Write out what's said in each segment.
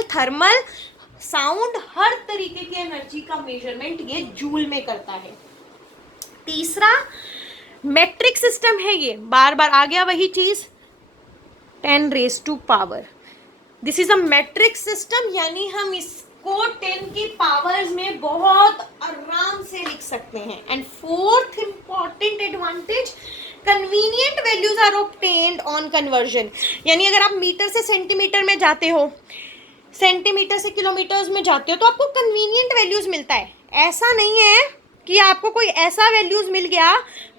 Mechanical, thermal, sound, हर तरीके की energy का मेजरमेंट ये जूल में करता है। तीसरा मेट्रिक सिस्टम है, ये बार बार आ गया वही चीज, 10⁻⁴। This is a matric system, यानी हम इसको 10 की पावर्स में बहुत आराम से लिख सकते हैं। And fourth important advantage, convenient values are obtained on conversion. यानी अगर आप मीटर से सेंटीमीटर में जाते हो, सेंटीमीटर से किलोमीटर्स में जाते हो, तो आपको कन्वीनियंट वैल्यूज मिलता है। ऐसा नहीं है कि आपको कोई ऐसा वैल्यूज मिल गया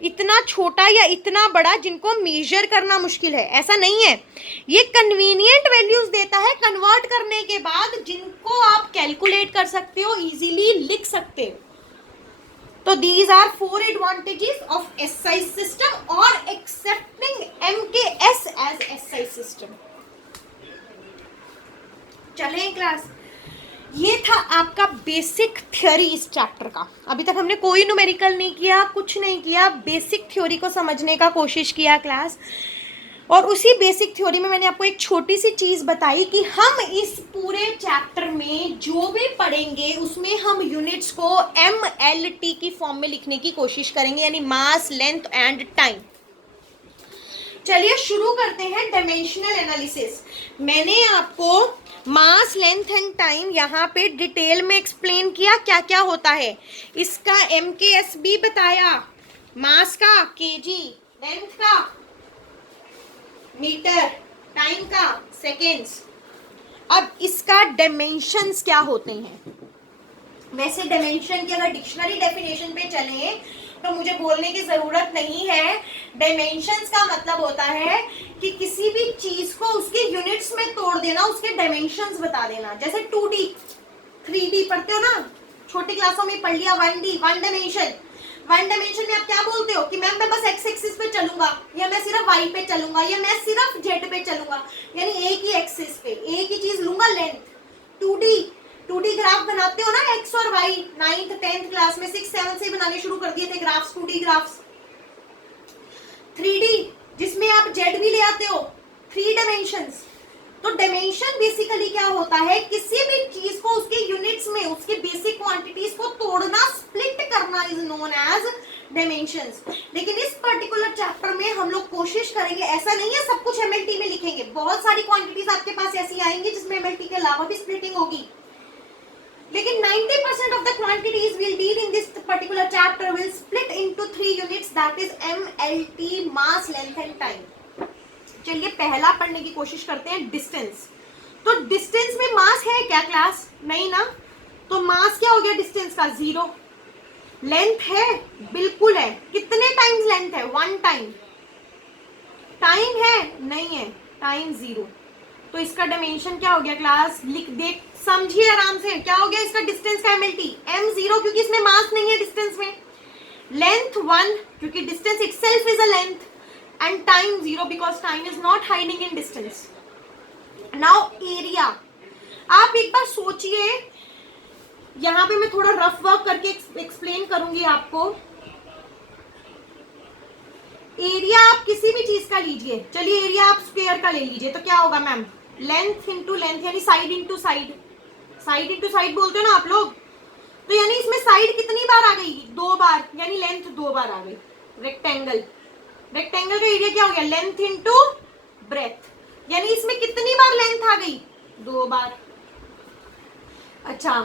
इतना छोटा या इतना बड़ा जिनको मेजर करना मुश्किल है, ऐसा नहीं है। ये कन्वीनियंट वैल्यूज देता है कन्वर्ट करने के बाद, जिनको आप कैलकुलेट कर सकते हो, इजीली लिख सकते हो। तो these are 4 advantages of SI system और accepting MKS as SI system. चलें क्लास, ये था आपका बेसिक थ्योरी इस चैप्टर का। अभी तक हमने कोई न्यूमेरिकल नहीं किया, कुछ नहीं किया, बेसिक थ्योरी को समझने का कोशिश किया क्लास। और उसी बेसिक थ्योरी में मैंने आपको एक छोटी सी चीज़ बताई कि हम इस पूरे चैप्टर में जो भी पढ़ेंगे उसमें हम यूनिट्स को MLT की फॉर्म में लिखने की कोशिश करेंगे, यानी मास, लेंथ एंड टाइम। चलिए शुरू करते हैं डायमेंशनल एनालिसिस। मैंने आपको मास, लेंथ एंड टाइम यहाँ पे डिटेल में एक्सप्लेन किया क्या क्या होता है। इसका MKS भी बताया, मास का केजी, लेंथ का मीटर, टाइम का सेकेंड्स। अब इसका डायमेंशंस क्या होते हैं। वैसे डायमेंशन की अगर डिक्शनरी डेफिनेशन पे चलें तो मुझे बोलने की जरूरत नहीं है। डायमेंशंस का मतलब होता है कि किसी भी चीज को उसके यूनिट्स में तोड़ देना, उसके डायमेंशंस बता देना। जैसे 2D 3D पढ़ते हो ना, छोटी क्लासों में पढ़ लिया 1D, one dimension. One dimension में आप क्या बोलते हो कि मैम मैं बस एक्स एक्सिस पे चलूंगा, या मैं सिर्फ वाई पे चलूंगा, या मैं सिर्फ जेड पे चलूंगा, यानी एक ही एक्सिस पे एक ही चीज लूंगा, लेंथ। 2D ग्राफ बनाते हो ना, एक्स और वाई, 9th 10th क्लास में 6 7 से बनाने शुरू कर दिए थे ग्राफ्स, 2D ग्राफ्स। 3D जिसमें आप जेड भी ले आते हो, 3 डायमेंशंस। तो डायमेंशन बेसिकली क्या होता है, किसी भी चीज को उसके यूनिट्स में, उसके बेसिक क्वांटिटीज को तोड़ना, स्प्लिट करना इज नोन एज डायमेंशंस। लेकिन इस पर्टिकुलर चैप्टर में हम लोग कोशिश करेंगे, ऐसा नहीं है सब कुछ MLT में लिखेंगे, बहुत सारी क्वांटिटीज आपके पास ऐसी आएंगी जिसमें MLT के अलावा भी स्प्लिटिंग होगी। लेकिन 90% of the quantities we'll deal in this particular chapter will split into 3 units, that is MLT, mass, length and time. चलिए पहला पढ़ने की कोशिश करते हैं, डिस्टेंस। तो डिस्टेंस में मास है क्या क्लास? नहीं ना। तो मास क्या हो गया डिस्टेंस का? 0। लेंथ है? बिल्कुल है। कितने टाइम्स लेंथ है? 1 टाइम। टाइम है? नहीं है, टाइम 0। तो इसका डायमेंशन क्या हो गया क्लास? लिख देख, समझिए आराम से, क्या हो गया इसका डिस्टेंस का MLT? M0, क्योंकि इसमें मास नहीं है डिस्टेंस में। लेंथ 1, क्योंकि distance itself is a length, and time 0 because time is not hiding in distance. Now area, आप एक बार सोचिए, यहां पे मैं थोड़ा रफ वर्क करके एक्सप्लेन करूंगी आपको। एरिया आप किसी भी चीज का लीजिए, चलिए एरिया आप स्क्वायर का ले लीजिए, तो क्या होगा मैम? लेंथ इंटू लेंथ, यानी side into side. Side into side बोलते हो ना आप लोग, तो यानी इसमें साइड कितनी बार आ गई? 2 बार, यानी लेंथ 2 बार आ गई। रेक्टेंगल, रेक्टेंगल का एरिया क्या हो गया? लेंथ इंटू ब्रेथ, यानी इसमें कितनी बार लेंथ आ गई? 2 बार। अच्छा,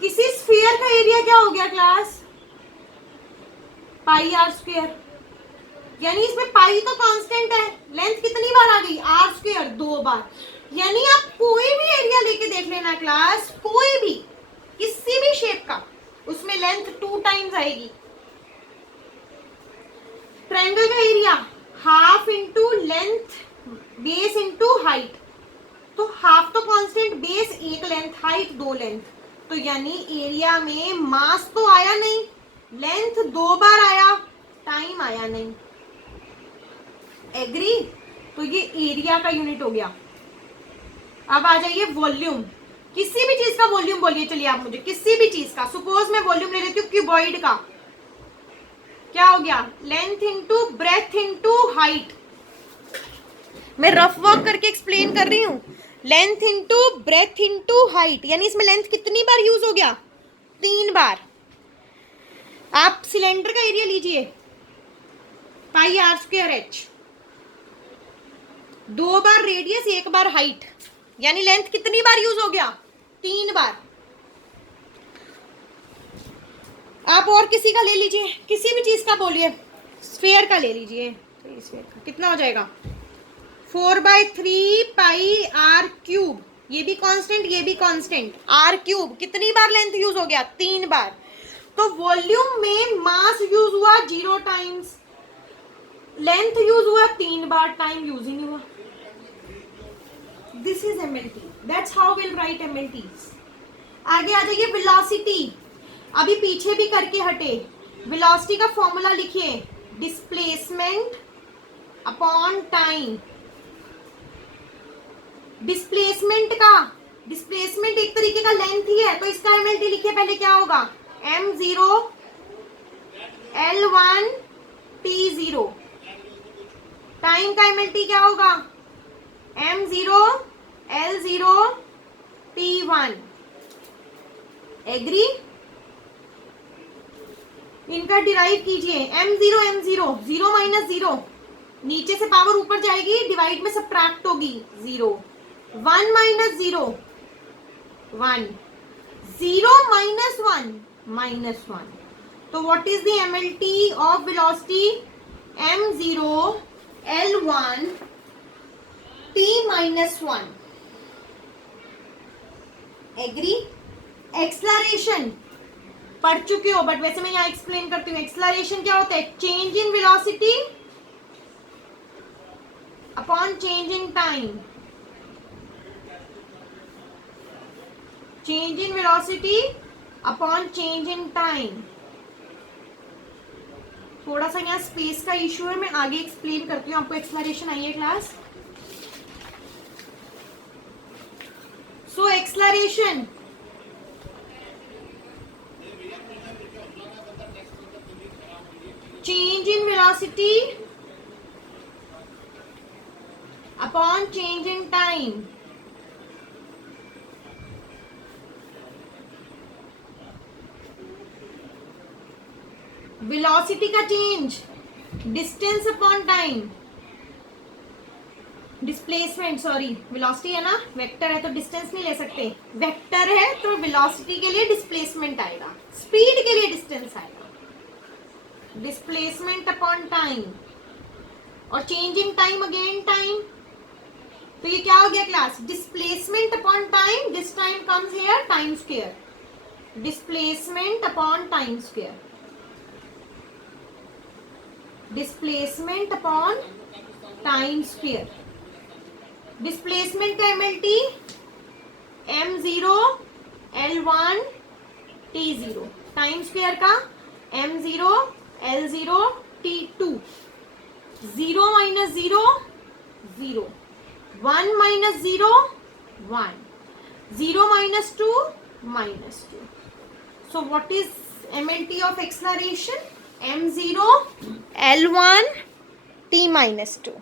किसी स्फीयर का एरिया क्या हो गया क्लास? पाई आर स्क्वायर, यानी इसमें पाई तो कांस्टेंट है, लेंथ कितनी बार आ गई? आर स्क्वायर, 2 बार। यानी आप कोई भी एरिया लेके देख लेना क्लास, कोई भी, किसी भी शेप का, उसमें लेंथ 2 टाइम्स आएगी। ट्रायंगल का area half into length base into height, तो हाफ तो constant, base 1 length, height 2 length. तो यानी एरिया में मास तो आया नहीं, लेंथ 2 बार आया, टाइम आया नहीं। एग्री? तो ये एरिया का यूनिट हो गया। अब आ जाइए वॉल्यूम, किसी भी चीज का वॉल्यूम बोलिए, चलिए आप मुझे, किसी भी चीज का। सपोज मैं वॉल्यूम ले लेती हूँ क्यूबॉइड का, क्या हो गया? Length into breadth into height. मैं रफ वर्क करके एक्सप्लेन कर रही हूँ, length into breadth into height, यानी इसमें लेंथ कितनी बार यूज हो गया? 3 बार। आप सिलेंडर का एरिया लीजिए, पाई आर स्क्वायर एच, 2 बार रेडियस 1 बार हाइट, यानी लेंथ कितनी बार यूज हो गया? 3 बार। आप और किसी का ले लीजिए, किसी भी चीज का बोलिए, स्फीयर का ले लीजिए, स्फीयर का कितना हो जाएगा? 4/3 पाई आर क्यूब, ये भी कांस्टेंट ये भी कांस्टेंट, आर क्यूब। कितनी बार लेंथ यूज हो गया? 3 बार। तो वॉल्यूम में मास यूज हुआ 0 टाइम्स, लेंथ यूज हुआ 3 बार, टाइम यूज ही नहीं हुआ। This is MLT, that's how will write MLT. आगे आ जाइए, वेलोसिटी। अभी पीछे भी करके हटे। वेलोसिटी का फॉर्मूला लिखिए, डिस्प्लेसमेंट अपॉन टाइम। डिस्प्लेसमेंट एक तरीके का लेंथ ही है, तो इसका एमएलटी लिखिए पहले, क्या होगा? m0 l1 t0। टाइम का एमएलटी क्या होगा? m0 l0 t1। एग्री? इनका डिराइव कीजिए, m0 m0, 0 माइनस 0, नीचे से पावर ऊपर जाएगी, डिवाइड में सब्ट्रैक्ट होगी, 0। 1 माइनस 0 1, 0 माइनस 1 -1। तो what is the MLT of velocity? m0 l1 t-1। Agree? Acceleration पढ़ चुके हो, बट वैसे मैं यहाँ एक्सप्लेन करती हूँ। एक्सलरेशन क्या होता है? Change in velocity upon change in time. Change in velocity upon change in time. थोड़ा सा यहाँ स्पेस का इश्यू है, मैं आगे एक्सप्लेन करती हूँ आपको। एक्सलरेशन आई है class? So acceleration, change in velocity upon change in time। Velocity का change, distance upon time, displacement, sorry velocity है ना, वेक्टर है तो डिस्टेंस नहीं ले सकते, वेक्टर है तो वेलोसिटी के लिए डिस्प्लेसमेंट आएगा, स्पीड के लिए डिस्टेंस आएगा। डिस्प्लेसमेंट अपॉन टाइम और change in time again time. तो ये क्या हो गया class? Displacement upon time, this time comes here time square. Displacement upon time square, displacement upon time square. Displacement का MLT m0 l1 t0, time square का m0 l0 t2। 0 minus 0 0, 1 minus 0 1, 0 minus 2 -2। So what is MLT of acceleration? m0 l1 t-2,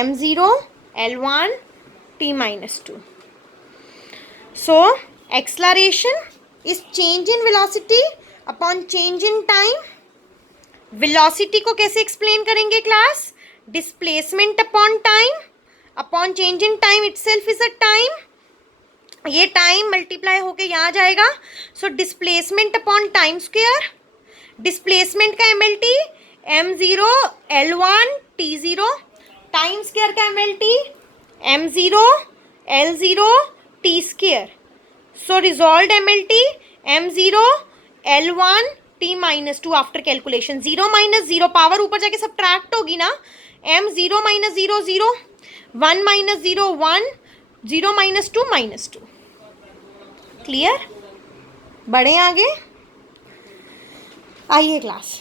m0 l1 t-2। So acceleration is change in velocity upon change in time। Velocity को कैसे explain करेंगे class? Displacement upon time upon change in time itself is a time. ये time multiply होके यहाँ जाएगा, so displacement upon time square. Displacement का MLT m0 l1 t0, time square का MLT m0 l0 t square. So resolved MLT m0 l1 t-2 after calculation. 0 minus 0, power ऊपर जाके subtract होगी ना, m0 minus 0 0, 1 minus 0 1, 0 minus 2 -2। Clear? बढ़े आगे, आइए class.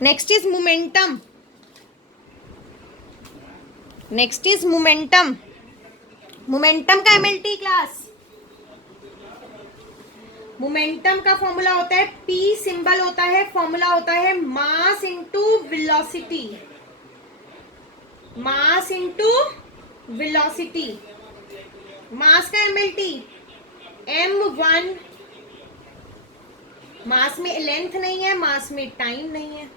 Next is momentum. Next is momentum. Momentum का MLT class momentum का formula होता है पी, सिंबल होता है, फॉर्मूला होता है mass into velocity, mass into velocity. Mass का एमएलटी m1, मास में लेंथ नहीं है, मास में टाइम नहीं है।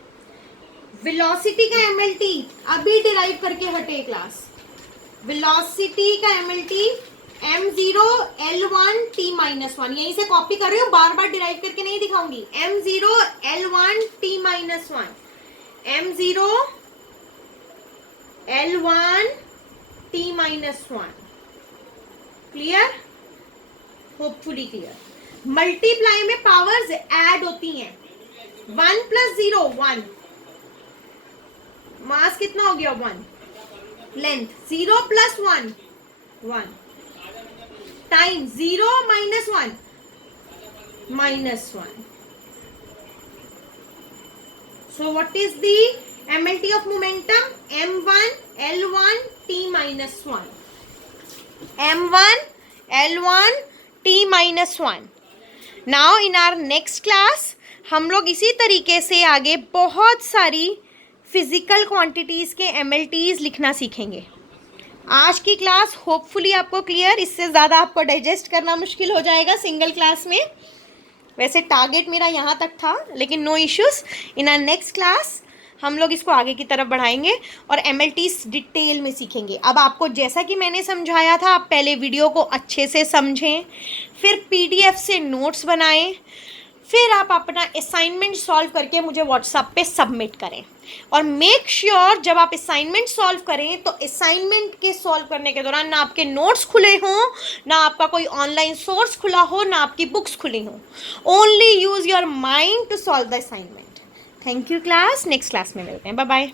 वेलोसिटी का एमएलटी अभी डिराइव करके हटे क्लास। वेलोसिटी का MLT m0 l1 t minus one, यहीं से कॉपी कर रही हूँ, बार बार डिराइव करके नहीं दिखाऊंगी। m0 l1 t minus one, m0 l1 t minus one. Clear? Hopefully clear. Multiply में पावर्स ऐड होती हैं। 1 प्लस 0 1, मास कितना हो गया 1, length 0 plus 1 1, time 0 minus 1 -1। So what is the MLT of momentum? m1 l1 t minus 1, m1 l1 t minus 1। Now in our next class हम लोग इसी तरीके से आगे बहुत सारी फिजिकल क्वांटिटीज के MLTs लिखना सीखेंगे। आज की क्लास होपफुली आपको क्लियर, इससे ज़्यादा आपको डाइजेस्ट करना मुश्किल हो जाएगा सिंगल क्लास में। वैसे टारगेट मेरा यहाँ तक था, लेकिन no issues. In our next class हम लोग इसको आगे की तरफ बढ़ाएंगे और MLTs डिटेल में सीखेंगे। अब आपको जैसा कि मैंने समझाया था, आप पहले वीडियो को अच्छे से समझें, फिर PDF से नोट्स बनाएं, फिर आप अपना असाइनमेंट सॉल्व करके मुझे व्हाट्सएप पे सबमिट करें। और मेक श्योर जब आप असाइनमेंट सॉल्व करें तो असाइनमेंट के सॉल्व करने के दौरान ना आपके नोट्स खुले हों, ना आपका कोई ऑनलाइन सोर्स खुला हो, ना आपकी बुक्स खुली हों। Only use your mind to solve the assignment. Thank you class, next class में मिलते हैं, बाय बाय।